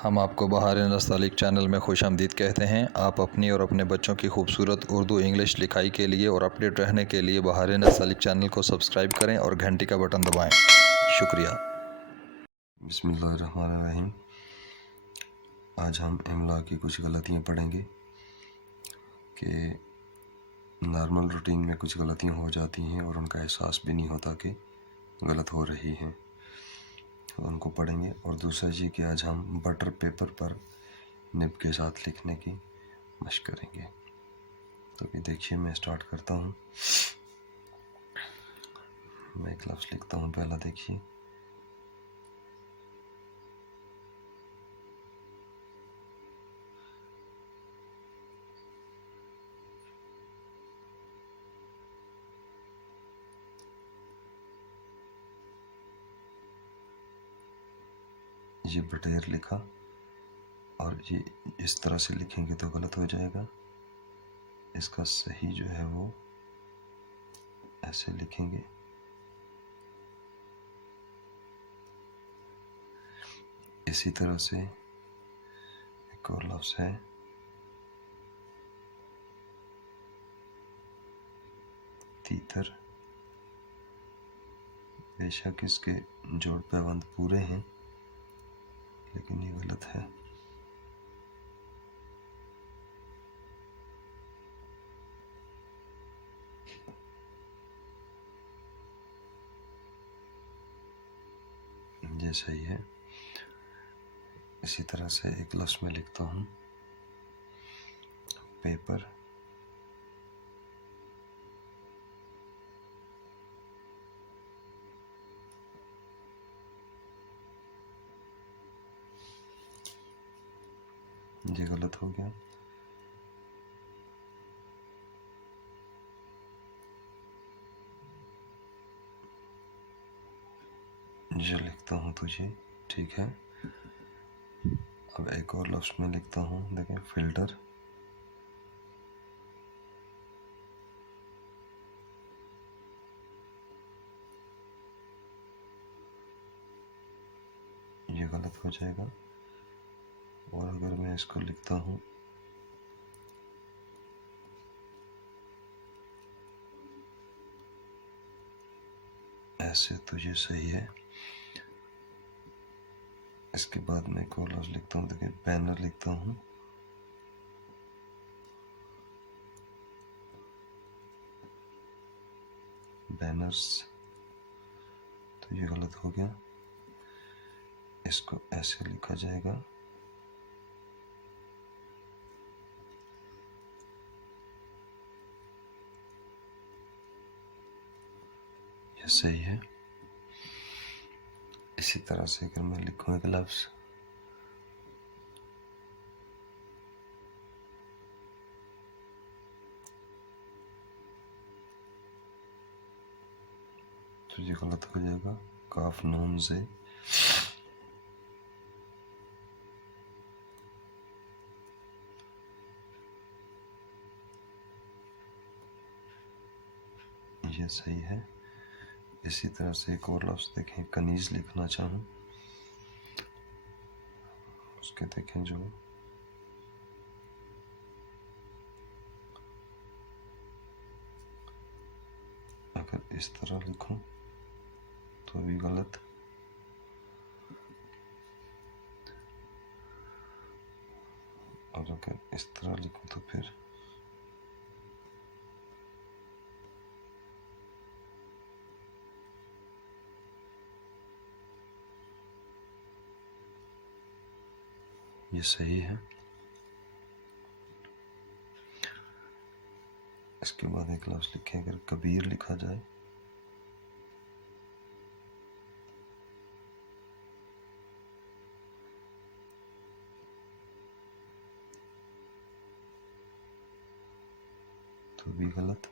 हम आपको बहार नस्तालीक चैनल में खुश आमदीद कहते हैं। आप अपनी और अपने बच्चों की खूबसूरत उर्दू इंग्लिश लिखाई के लिए और अपडेट रहने के लिए बहार नस्तालीक चैनल को सब्सक्राइब करें और घंटी का बटन दबाएं। शुक्रिया। बिस्मिल्लाहिर्रहमानिर्रहीम। आज हम इमला की कुछ गलतियाँ पढ़ेंगे कि नॉर्मल रूटीन में कुछ गलतियाँ हो जाती हैं और उनका एहसास भी नहीं होता कि गलत हो रही हैं, तो उनको पढ़ेंगे। और दूसरा चीज़ कि आज हम बटर पेपर पर निब के साथ लिखने की मशक करेंगे। तो अभी देखिए, मैं स्टार्ट करता हूँ। मैं एक लफ्ज़ लिखता हूँ। पहला देखिए, ये बटेर लिखा और ये इस तरह से लिखेंगे तो गलत हो जाएगा। इसका सही जो है वो ऐसे लिखेंगे। इसी तरह से एक और लफ्ज़ है तीतर। बेशक इसके जोड़ पैबंद पूरे हैं, लेकिन ये गलत है। ये सही है। इसी तरह से एक लफ्ज़ में लिखता हूँ पेपर। ये गलत हो गया। ये लिखता हूँ तुझे, ठीक है। अब एक और लफ्ज़ में लिखता हूँ, देखें, फिल्टर। ये गलत हो जाएगा। और अगर मैं इसको लिखता हूँ ऐसे, तो ये सही है। इसके बाद मैं एक और लफ्ज़ लिखता हूँ, देखिए, बैनर लिखता हूँ। बैनर्स, तो ये गलत हो गया। इसको ऐसे लिखा जाएगा। ये सही है। इसी तरह से अगर मैं लिखूँ एक लफ्ज़ तो ये गलत हो जाएगा। काफ नून से ये सही है। इसी तरह से एक और लफ्ज़ देखें, कनीज़ लिखना चाहूँ, उसके देखें जो अगर इस तरह लिखूं तो भी गलत। और अगर इस तरह लिखूं तो फिर ये सही है। इसके बाद एक लफ्ज़ लिखें, अगर कबीर लिखा जाए तो भी गलत।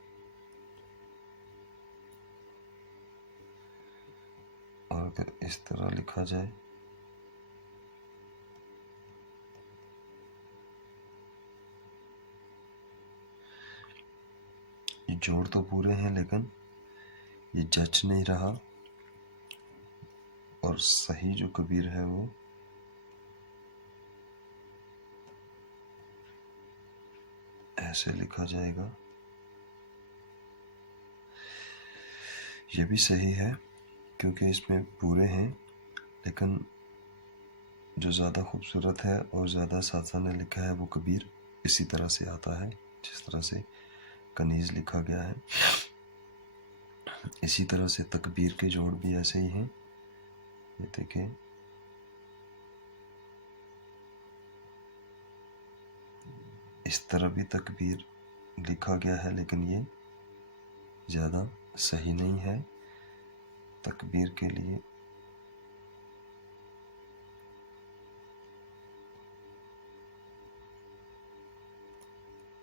और अगर इस तरह लिखा जाए ये जोड़ तो पूरे हैं, लेकिन ये जच नहीं रहा। और सही जो कबीर है वो ऐसे लिखा जाएगा। ये भी सही है क्योंकि इसमें पूरे हैं, लेकिन जो ज़्यादा खूबसूरत है और ज़्यादा सादा ने लिखा है वो कबीर इसी तरह से आता है जिस तरह से कनीज़ लिखा गया है। इसी तरह से तकबीर के जोड़ भी ऐसे ही हैं। ये देखें, इस तरह भी तकबीर लिखा गया है, लेकिन ये ज़्यादा सही नहीं है। तकबीर के लिए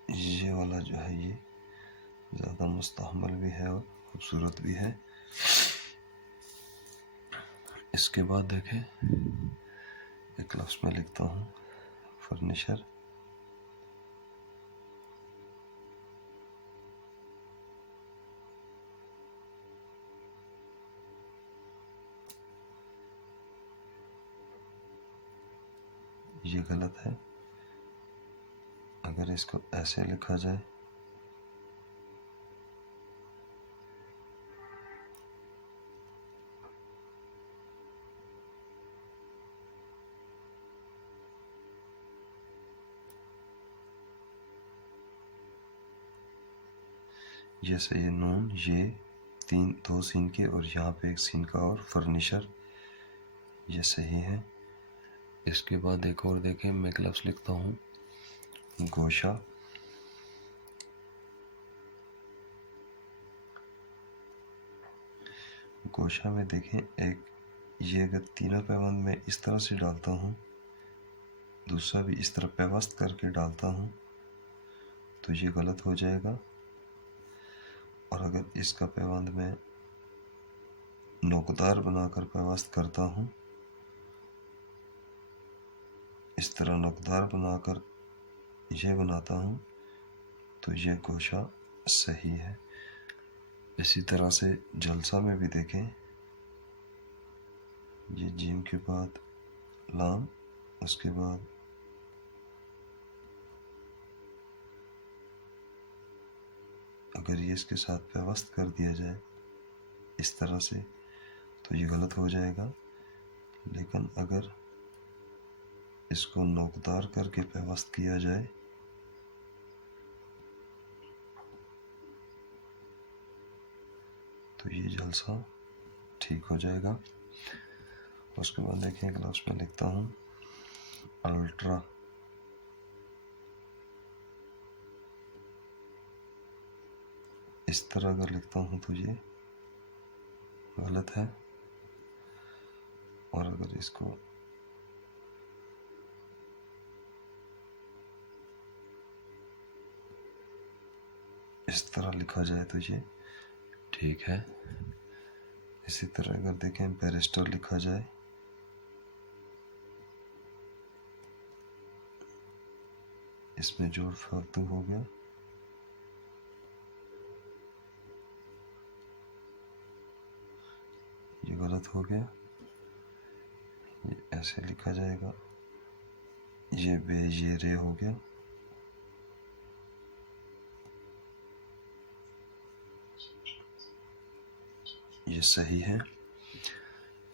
ये वाला जो है ये ज़्यादा मुस्तहमल भी है और खूबसूरत भी है। इसके बाद देखें, एक लफ्ज़ में लिखता हूँ फर्नीचर। ये गलत है। अगर इसको ऐसे लिखा जाए, ये सही है। नून, ये दो सीन के और यहाँ पे एक सीन का और फर्नीचर, ये सही है। इसके बाद एक और देखें, मैं एक लफ्ज़ लिखता हूँ गोशा। गोशा में देखें, एक ये अगर तीनों पैबंद में इस तरह से डालता हूँ, दूसरा भी इस तरह पैवस्त करके डालता हूँ, तो ये गलत हो जाएगा। और अगर इसका पैबंद में नोकदार बनाकर पैवस्त करता हूँ, इस तरह नोकदार बनाकर ये बनाता हूँ, तो ये गोशा सही है। इसी तरह से जलसा में भी देखें, ये जीम के बाद लाम, उसके बाद अगर ये इसके साथ पैवस्त कर दिया जाए इस तरह से, तो ये गलत हो जाएगा। लेकिन अगर इसको नोकदार करके पैवस्त किया जाए, तो ये जलसा ठीक हो जाएगा। उसके बाद देखें, एक लफ्ज़ में लिखता हूँ अल्ट्रा। इस तरह अगर लिखता हूँ तो ये गलत है। और अगर इसको इस तरह लिखा जाए तो ये ठीक है। इसी तरह अगर देखें बैरिस्टर लिखा जाए, इसमें जोड़ फालतू हो गया, ये गलत हो गया। ये ऐसे लिखा जाएगा, ये बे ये रे हो गया। ये सही है।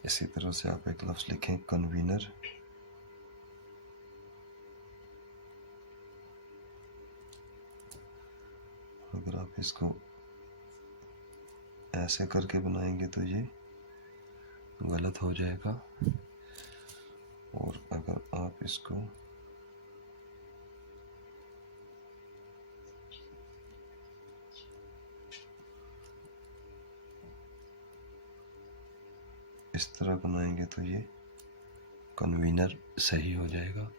इसी तरह से आप एक लफ्ज़ लिखें कन्वीनर। अगर आप इसको ऐसे करके बनाएंगे तो ये गलत हो जाएगा। और अगर आप इसको इस तरह बनाएंगे तो ये कन्वीनर सही हो जाएगा।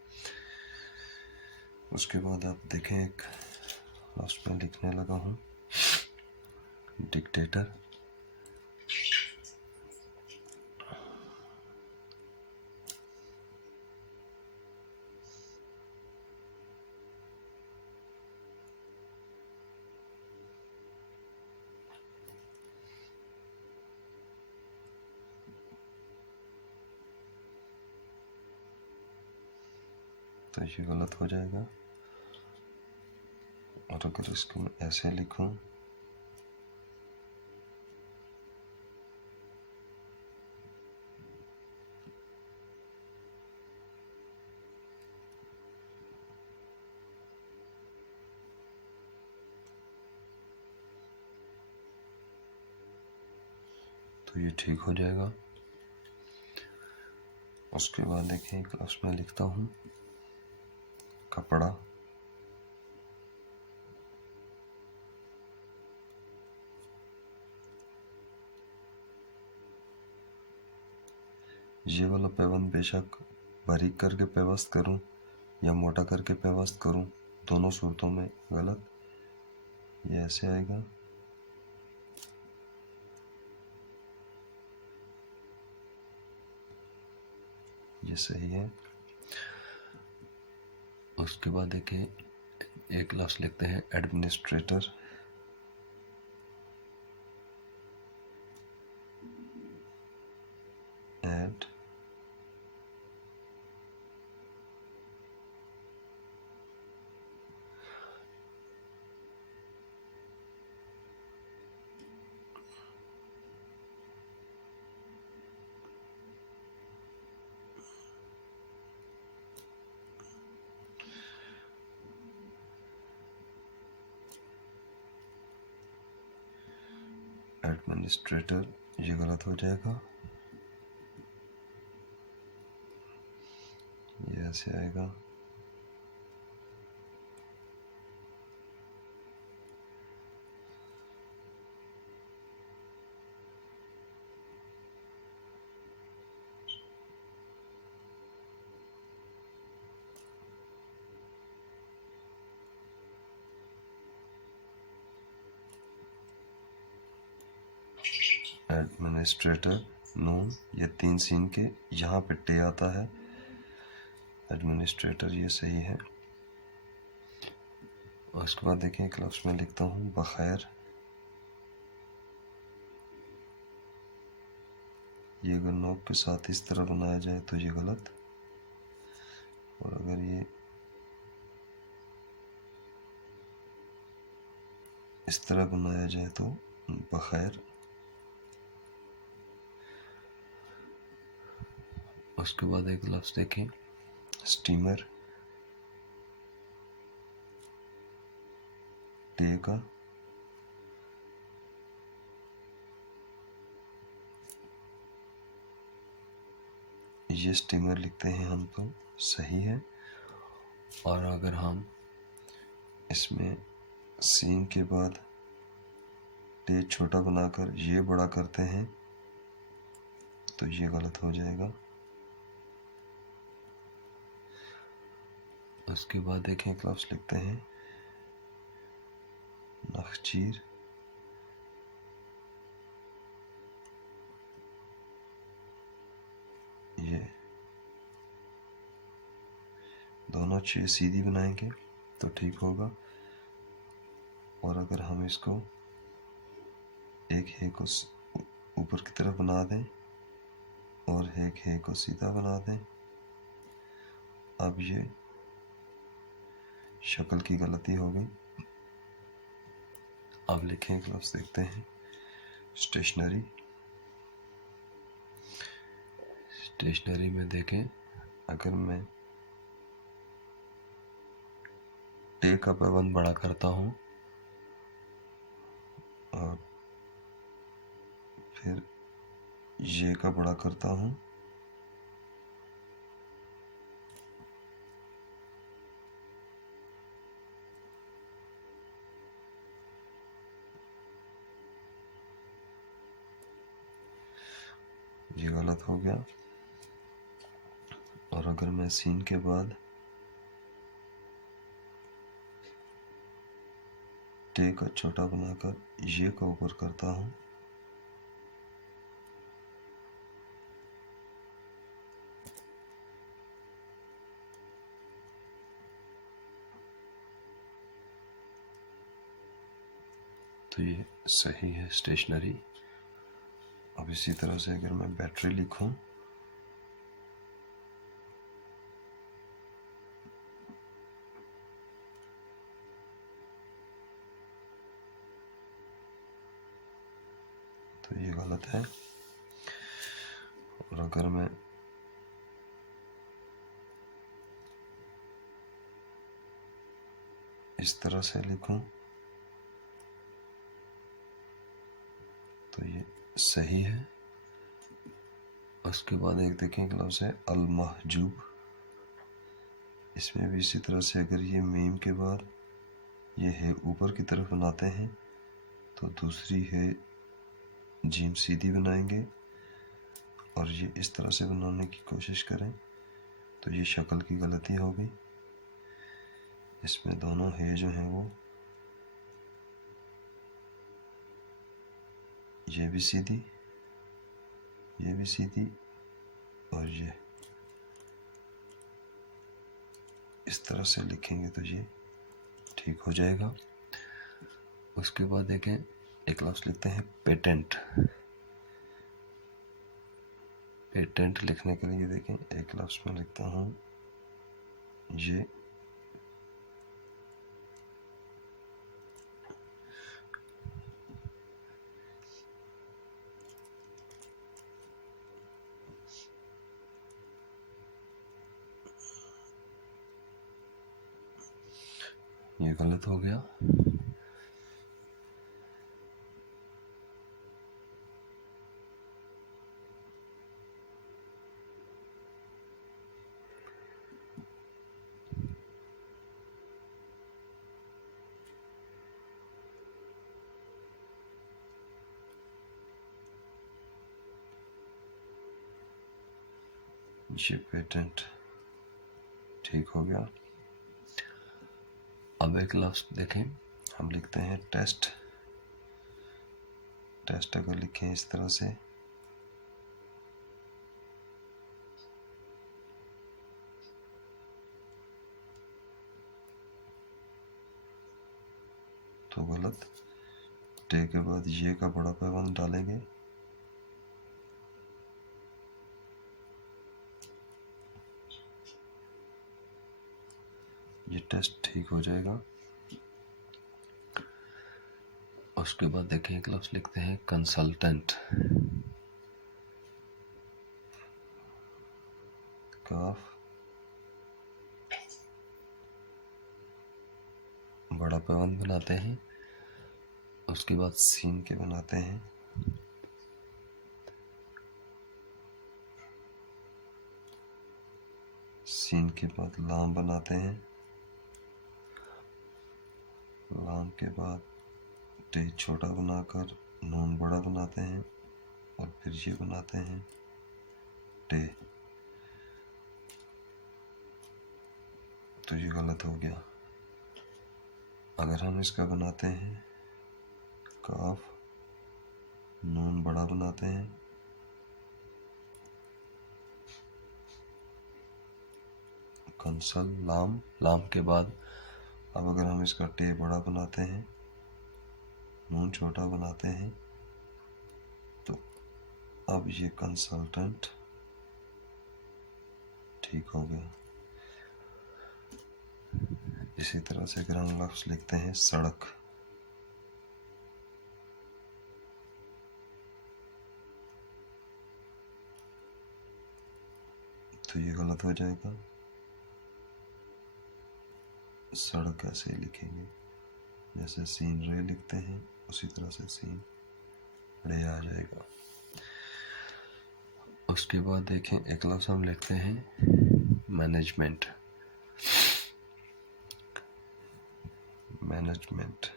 उसके बाद आप देखें, एक लास्ट में लिखने लगा हूँ डिक्टेटर। तो ये गलत हो जाएगा। और अगर इसको मैं ऐसे लिखूं तो ये ठीक हो जाएगा। उसके बाद देखिए एक लफ्ज़ में लिखता हूँ कपड़ा, ये वाला पैबंद बेशक बारीक करके पेवस्त करूं या मोटा करके पेवस्त करूं, दोनों सूरतों में गलत। ये ऐसे आएगा, ये सही है। उसके बाद देखिए एक लफ्ज़ लिखते हैं एडमिनिस्ट्रेटर, एड एडमिनिस्ट्रेटर, ये गलत हो जाएगा, ये ऐसे आएगा। एडमिनिस्ट्रेटर नून, ये 3 सीन के यहाँ पे टे आता है। एडमिनिस्ट्रेटर ये सही है। और उसके बाद देखें एक लफ्ज़ में लिखता हूँ बखैर, ये अगर नोक के साथ इस तरह बनाया जाए तो ये गलत, और अगर ये इस तरह बनाया जाए तो बखैर। उसके बाद एक लफ्ज़ देखें स्टीमर, टे का, ये स्टीमर लिखते हैं हम तो सही है। और अगर हम इसमें सीन के बाद टे छोटा बनाकर ये बड़ा करते हैं तो ये गलत हो जाएगा। उसके बाद देखें एक लफ्ज़ लिखते हैं नखचीर, ये दोनों चीज़ सीधी बनाएंगे तो ठीक होगा। और अगर हम इसको एक हे को ऊपर की तरफ बना दें और एक हे को सीधा बना दें, अब ये शक्ल की गलती हो गई। अब लिखें एक लफ्ज़ देखते हैं स्टेशनरी। स्टेशनरी में देखें अगर मैं टे का पैबंद बड़ा करता हूँ और फिर ये का बड़ा करता हूँ, ये गलत हो गया। और अगर मैं सीन के बाद टे का छोटा बनाकर ये का ऊपर करता हूँ तो ये सही है स्टेशनरी। अब इसी तरह से अगर मैं बैटरी लिखूं तो ये गलत है। और अगर मैं इस तरह से लिखूं तो ये सही है। उसके बाद एक देखें एक लफ्ज़ है अल महजूब, इसमें भी इसी तरह से अगर ये मीम के बाद ये है ऊपर की तरफ बनाते हैं तो दूसरी है जीम सीधी बनाएंगे, और ये इस तरह से बनाने की कोशिश करें तो ये शक्ल की गलती होगी। इसमें दोनों है जो हैं वो ये भी सीधी, ये भी सीधी, और ये इस तरह से लिखेंगे तो ये ठीक हो जाएगा। उसके बाद देखें एक लफ्ज़ लिखते हैं पेटेंट। पेटेंट लिखने के लिए देखें एक लफ्ज़ में लिखता हूँ ये गलत हो गया। ये पेटेंट ठीक हो गया। अब एक लफ्ज़ देखें, हम लिखते हैं टेस्ट। टेस्ट अगर लिखें इस तरह से तो गलत। टे के बाद ये का बड़ा पैबंद डालेंगे, ये टेस्ट ठीक हो जाएगा। उसके बाद देखें एक लफ्ज़ लिखते हैं कंसल्टेंट। काफ बड़ा पैबंद बनाते हैं, उसके बाद सीन के बनाते हैं, सीन के बाद लाम बनाते हैं, लाम के बाद टे छोटा बनाकर नून बड़ा बनाते हैं, और फिर ये बनाते हैं टे। तो ये गलत हो गया। अगर हम इसका बनाते हैं काफ नून बड़ा बनाते हैं, कंसल लाम, लाम के बाद अब अगर हम इसका टे बड़ा बनाते हैं नून छोटा बनाते हैं तो अब ये कंसल्टेंट ठीक हो गया। इसी तरह से अगर हम लफ्ज़ लिखते हैं सड़क, तो ये गलत हो जाएगा। सड़क ऐसे ही लिखेंगे जैसे सीन रे लिखते हैं, उसी तरह से सीन रे आ जाएगा। उसके बाद देखें एक लफ्ज़ हम लिखते हैं मैनेजमेंट। मैनेजमेंट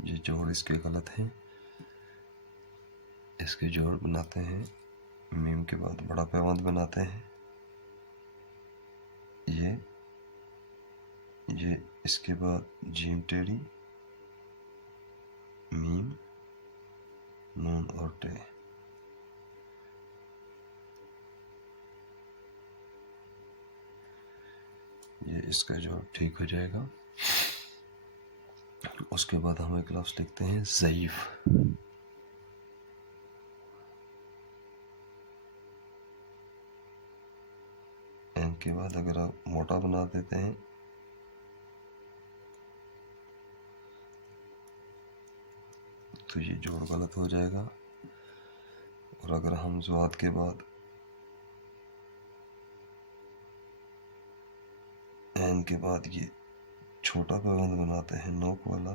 ये जोड़ इसके गलत हैं। इसके जोड़ बनाते हैं मीम के बाद बड़ा पैबंद बनाते हैं, ये इसके बाद जीम टेढ़ी मीम नून और टे। ये इसका जोड़ ठीक हो जाएगा। उसके बाद हम एक लफ्ज़ लिखते हैं ज़ईफ़। एन के बाद अगर आप मोटा बना देते हैं तो ये जोड़ गलत हो जाएगा। और अगर हम ज़वाद के बाद एन के बाद ये छोटा पैबंद बनाते हैं नोक वाला,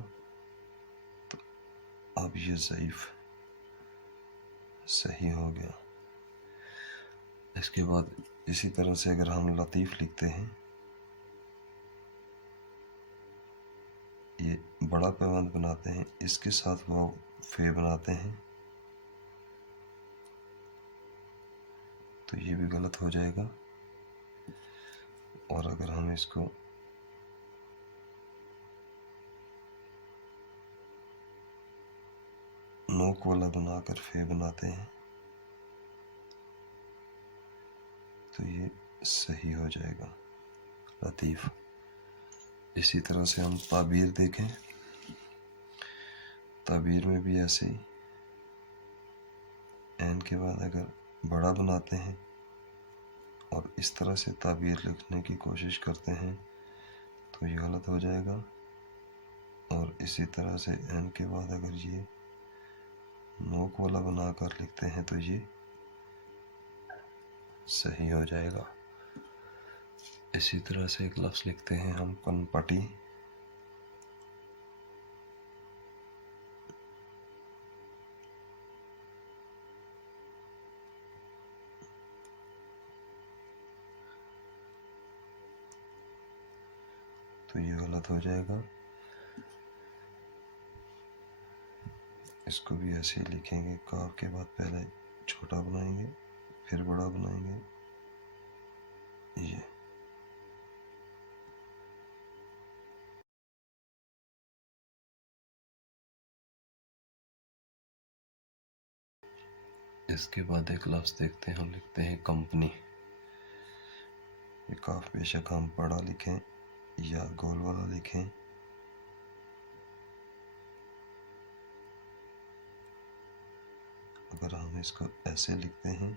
तो अब ये ज़ईफ़ सही हो गया। इसके बाद इसी तरह से अगर हम लतीफ़ लिखते हैं, ये बड़ा पैबंद बनाते हैं, इसके साथ वाव फे बनाते हैं, तो ये भी गलत हो जाएगा। और अगर हम इसको नोक वाला बनाकर फे बनाते हैं तो ये सही हो जाएगा, लतीफ़। इसी तरह से हम ताबीर देखें, ताबीर में भी ऐसे ही एन के बाद अगर बड़ा बनाते हैं और इस तरह से ताबीर लिखने की कोशिश करते हैं तो ये गलत हो जाएगा। और इसी तरह से एन के बाद अगर ये नोक वाला बनाकर लिखते हैं तो ये सही हो जाएगा। इसी तरह से एक लफ्ज़ लिखते हैं हम कनपटी। तो ये गलत हो जाएगा। इसको भी ऐसे ही लिखेंगे, काफ के बाद पहले छोटा बनाएंगे फिर बड़ा बनाएंगे, ये। इसके बाद एक लफ्ज़ देखते हैं, हम लिखते हैं कंपनी। ये काफ बेशक हम बड़ा लिखें या गोल वाला लिखें, अगर हम इसको ऐसे लिखते हैं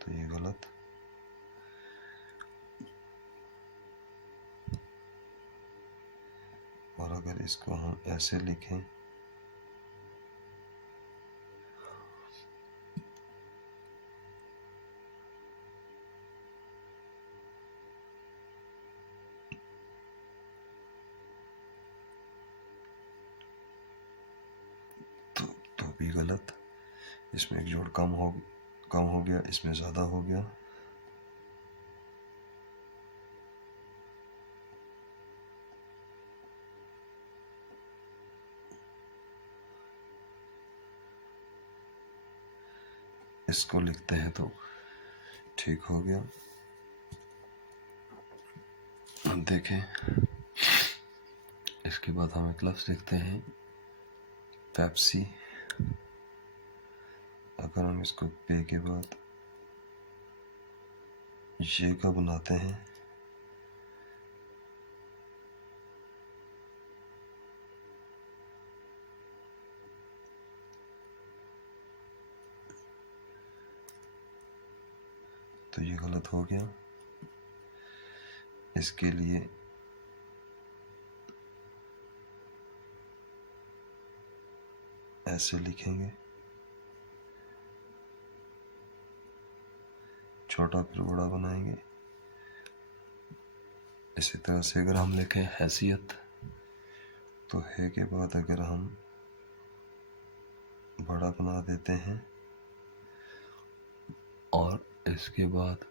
तो ये गलत। और अगर इसको हम ऐसे लिखें तो भी गलत। इसमें एक जोड़ कम हो गया, इसमें ज़्यादा हो गया। इसको लिखते हैं तो ठीक हो गया। अब देखें, इसके बाद हम एक लफ्ज़ लिखते हैं पेप्सी। अगर हम इसको पे के बाद ये का बनाते हैं तो ये गलत हो गया। इसके लिए ऐसे लिखेंगे, छोटा फिर बड़ा बनाएंगे। इसी तरह से अगर हम लिखें हैसियत, तो है के बाद अगर हम बड़ा बना देते हैं और इसके बाद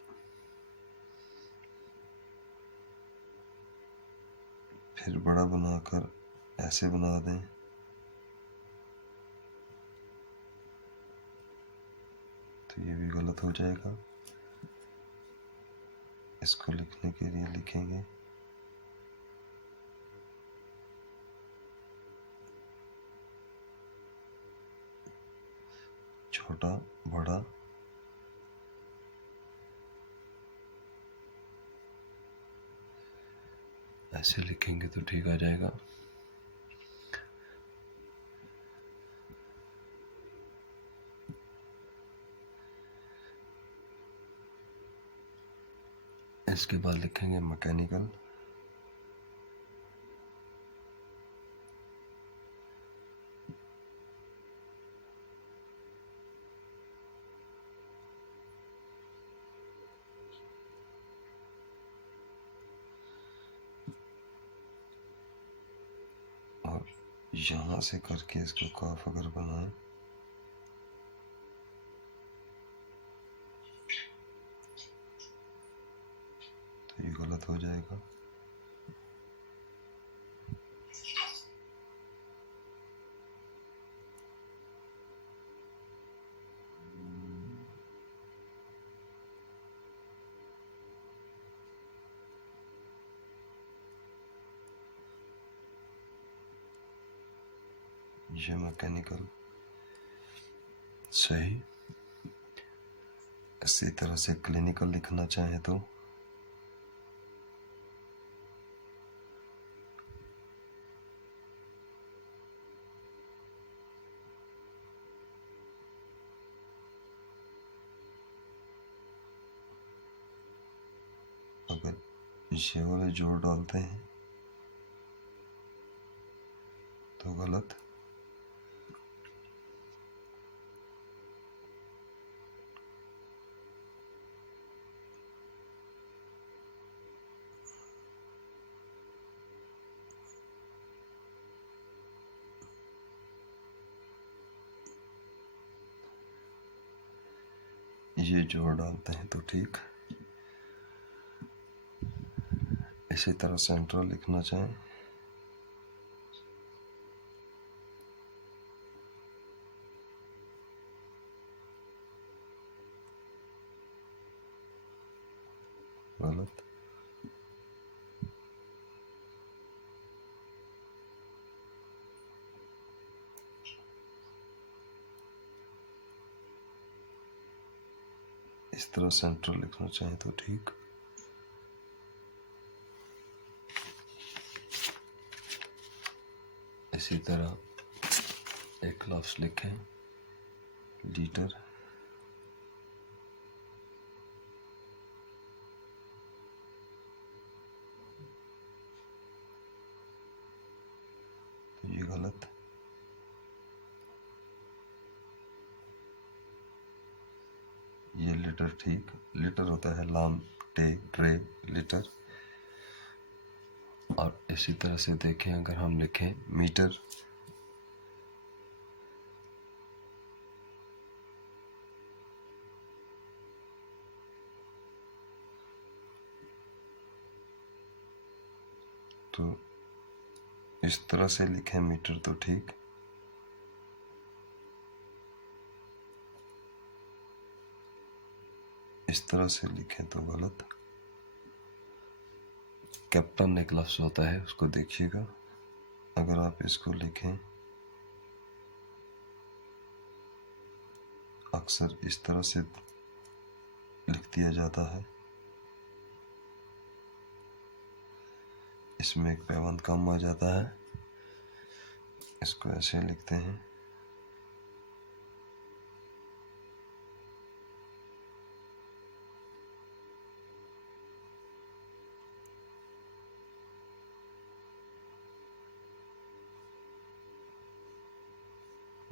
फिर बड़ा बनाकर ऐसे बना दें तो ये भी गलत हो जाएगा। इसको लिखने के लिए लिखेंगे छोटा बड़ा, ऐसे लिखेंगे तो ठीक आ जाएगा। इसके बाद लिखेंगे मैकेनिकल। और यहाँ से करके इसको काफ अगर बनाएं तो ये गलत हो जाएगा। ये मैकेनिकल सही। इसी तरह से क्लिनिकल लिखना चाहें तो अगर ये वाले जोड़ डालते हैं तो गलत। ये जोड़ डालते हैं तो ठीक। इसी तरह सेंट्रल लिखना चाहें गलत। इस तरह सेंट्रल लिखना चाहें तो ठीक। इसी तरह एक लफ्ज लिखें लीटर। तो ये गलत। ये लीटर ठीक। लीटर होता है लाम टे ट्रे लीटर। और इसी तरह से देखें अगर हम लिखें मीटर तो इस तरह से लिखें मीटर तो ठीक। इस तरह से लिखें तो गलत। कैप्टन एक लफ्ज होता है उसको देखिएगा। अगर आप इसको लिखें अक्सर इस तरह से लिख दिया जाता है। इसमें एक पैबंद कम आ जाता है। इसको ऐसे लिखते हैं।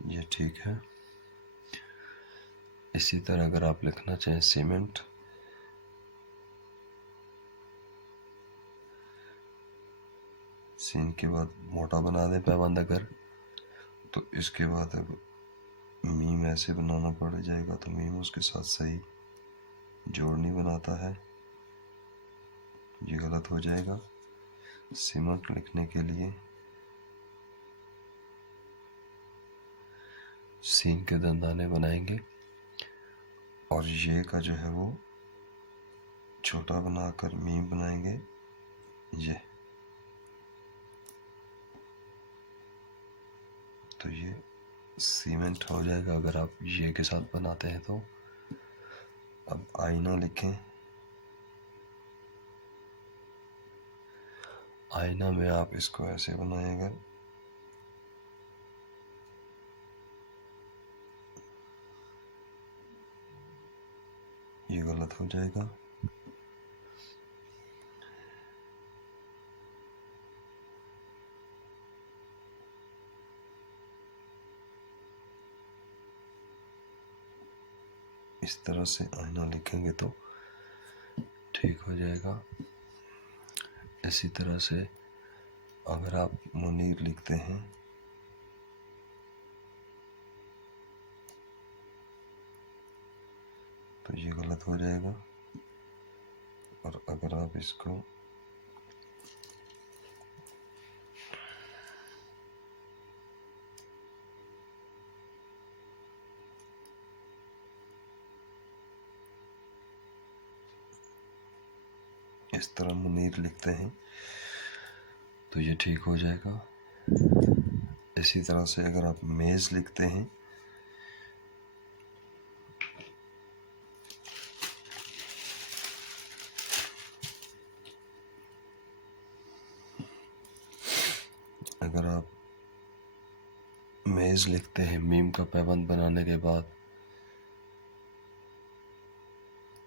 ये ठीक है। इसी तरह अगर आप लिखना चाहें सीमेंट सीन के बाद मोटा बना दें पैबंद अगर तो इसके बाद अगर मीम ऐसे बनाना पड़ जाएगा तो मीम उसके साथ सही जोड़ नहीं बनाता है। ये गलत हो जाएगा। सीमेंट लिखने के लिए सीन के दंदाने बनाएंगे और ये का जो है वो छोटा बनाकर मीम बनाएंगे। ये तो ये सीमेंट हो जाएगा अगर आप ये के साथ बनाते हैं तो। अब आईना लिखें। आईना में आप इसको ऐसे बनाएंगे। ये गलत हो जाएगा। इस तरह से आईना लिखेंगे तो ठीक हो जाएगा। इसी तरह से अगर आप मुनीर लिखते हैं तो ये गलत हो जाएगा, और अगर आप इसको इस तरह मुनीर लिखते हैं तो ये ठीक हो जाएगा। इसी तरह से अगर आप मेज़ लिखते हैं अगर आप मेज़ लिखते हैं मीम का पैबंद बनाने के बाद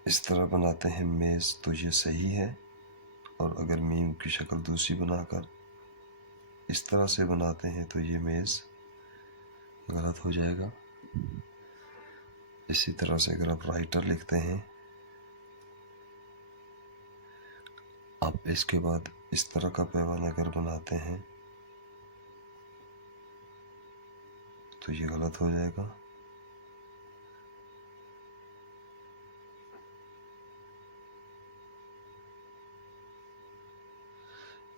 इस तरह बनाते हैं मेज़ तो ये सही है, और अगर मीम की शक्ल दूसरी बनाकर इस तरह से बनाते हैं तो ये मेज़ गलत हो जाएगा। इसी तरह से अगर आप राइटर लिखते हैं, आप इसके बाद इस तरह का पैमाना अगर बनाते हैं तो ये गलत हो जाएगा।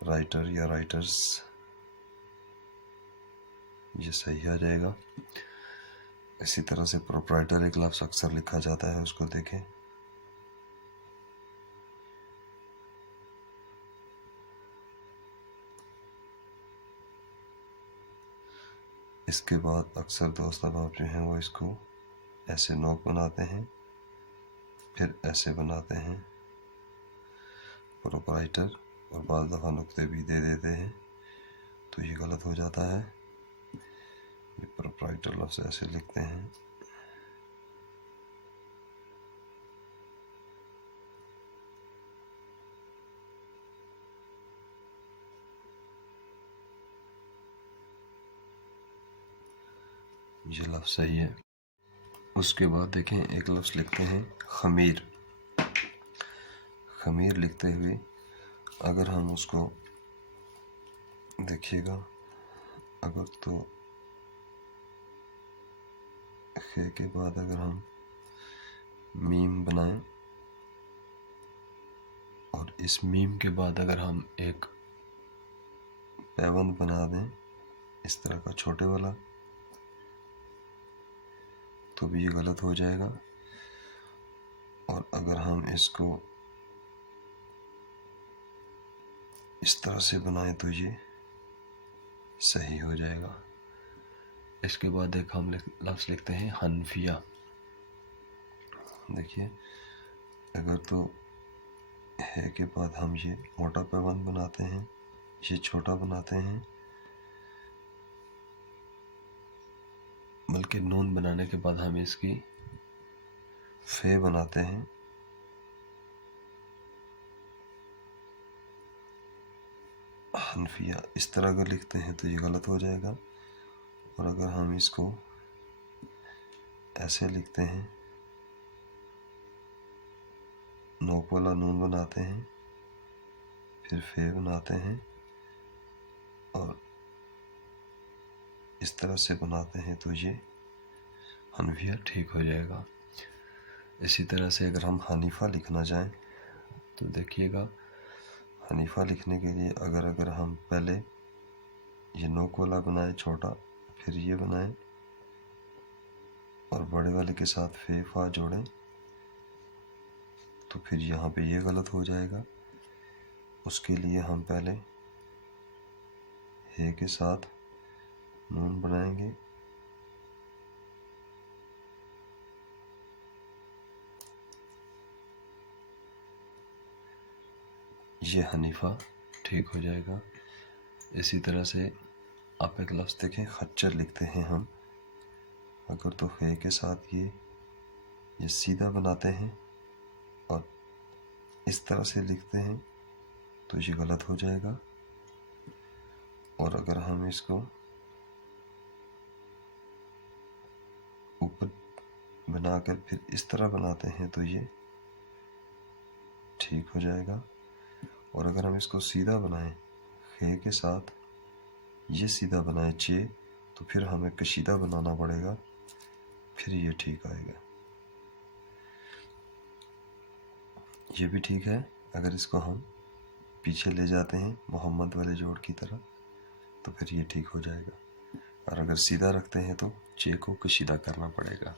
राइटर या राइटर्स ये सही आ जाएगा। इसी तरह से प्रोप्राइटर एक लफ्ज़ अक्सर लिखा जाता है, उसको देखें। इसके बाद अक्सर दोस्त अहबाब जो हैं वो इसको ऐसे नोक बनाते हैं, फिर ऐसे बनाते हैं प्रोप्राइटर, और बाज़ दफ़ा नुक्ते भी दे देते हैं तो ये गलत हो जाता है। ये प्रोप्राइटर लफ्ज़ ऐसे लिखते हैं। ये लफ्ज़ सही है। उसके बाद देखें एक लफ्ज़ लिखते हैं खमीर। खमीर लिखते हुए अगर हम उसको देखिएगा, अगर तो खे के बाद अगर हम मीम बनाएं और इस मीम के बाद अगर हम एक पैबंद बना दें इस तरह का छोटे वाला तो भी ये गलत हो जाएगा, और अगर हम इसको इस तरह से बनाएं तो ये सही हो जाएगा। इसके बाद एक हम लफ्ज़ लिखते हैं हनफिया। देखिए अगर तो है के बाद हम ये मोटा पैबंद बनाते हैं, ये छोटा बनाते हैं, बल्कि नून बनाने के बाद हम इसकी फे बनाते हैं, हनफिया इस तरह अगर लिखते हैं तो ये गलत हो जाएगा। और अगर हम इसको ऐसे लिखते हैं, नोक वाला नून बनाते हैं, फिर फे बनाते हैं और इस तरह से बनाते हैं तो ये हनफिया ठीक हो जाएगा। इसी तरह से अगर हम हनीफा लिखना चाहें तो देखिएगा, हनीफा लिखने के लिए अगर हम पहले ये नोक वाला बनाएं छोटा, फिर ये बनाएं और बड़े वाले के साथ फे फा जोड़ें तो फिर यहाँ पे ये गलत हो जाएगा। उसके लिए हम पहले हे के साथ नून बनाएंगे, ये हनीफा ठीक हो जाएगा। इसी तरह से आप एक लफ्ज़ देखें खच्चर लिखते हैं हम, अगर तो फे के साथ ये सीधा बनाते हैं और इस तरह से लिखते हैं तो ये गलत हो जाएगा। और अगर हम इसको ऊपर बनाकर फिर इस तरह बनाते हैं तो ये ठीक हो जाएगा। और अगर हम इसको सीधा बनाएं खे के साथ, ये सीधा बनाए चे, तो फिर हमें कशीदा बनाना पड़ेगा, फिर ये ठीक आएगा। ये भी ठीक है। अगर इसको हम पीछे ले जाते हैं मोहम्मद वाले जोड़ की तरह तो फिर ये ठीक हो जाएगा। और अगर सीधा रखते हैं तो चे को कशीदा करना पड़ेगा।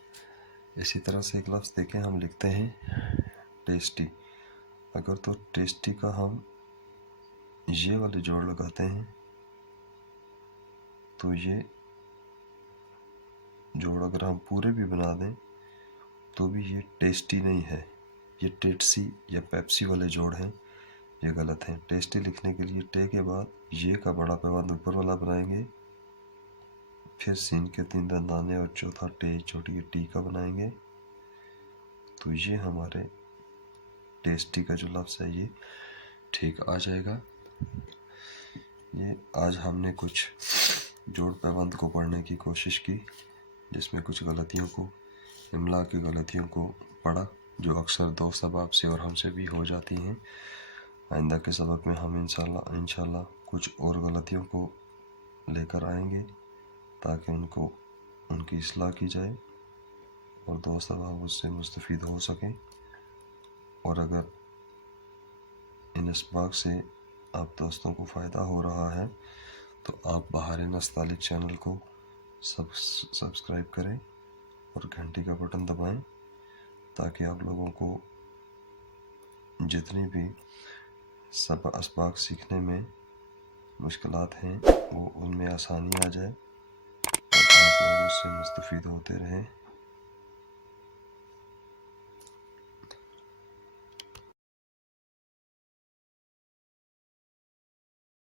इसी तरह से एक लफ्ज़ देखें, हम लिखते हैं टेस्टी। अगर तो टेस्टी का हम ये वाले जोड़ लगाते हैं तो ये जोड़ अगर हम पूरे भी बना दें तो भी ये टेस्टी नहीं है, ये टेटसी या पेप्सी वाले जोड़ हैं, ये गलत है। टेस्टी लिखने के लिए टे के बाद ये का बड़ा पैमाना ऊपर वाला बनाएंगे, फिर सीन के 3 दंदाने और चौथा टे छोटी टी का बनाएंगे, तो ये हमारे टेस्टी का जो लफ्ज़ है ये ठीक आ जाएगा। ये आज हमने कुछ जोड़ पैबंद को पढ़ने की कोशिश की, जिसमें कुछ गलतियों को, इमला की गलतियों को पढ़ा, जो अक्सर दोस्त अहबाब से और हमसे भी हो जाती हैं। आइंदा के सबक में हम इंशाल्लाह कुछ और गलतियों को लेकर आएंगे ताकि उनकी इस्लाह की जाए और दोस्त अहबाब उससे मुस्तफ़ीद हो सकें। और अगर इन इसबाक से आप दोस्तों को फ़ायदा हो रहा है तो आप बहार नस्तालिक चैनल को सब्सक्राइब करें और घंटी का बटन दबाएं ताकि आप लोगों को जितनी भी सब इसबाक सीखने में मुश्किलात हैं वो उनमें आसानी आ जाए और आप लोग उससे मुस्तफ़ीद होते रहें।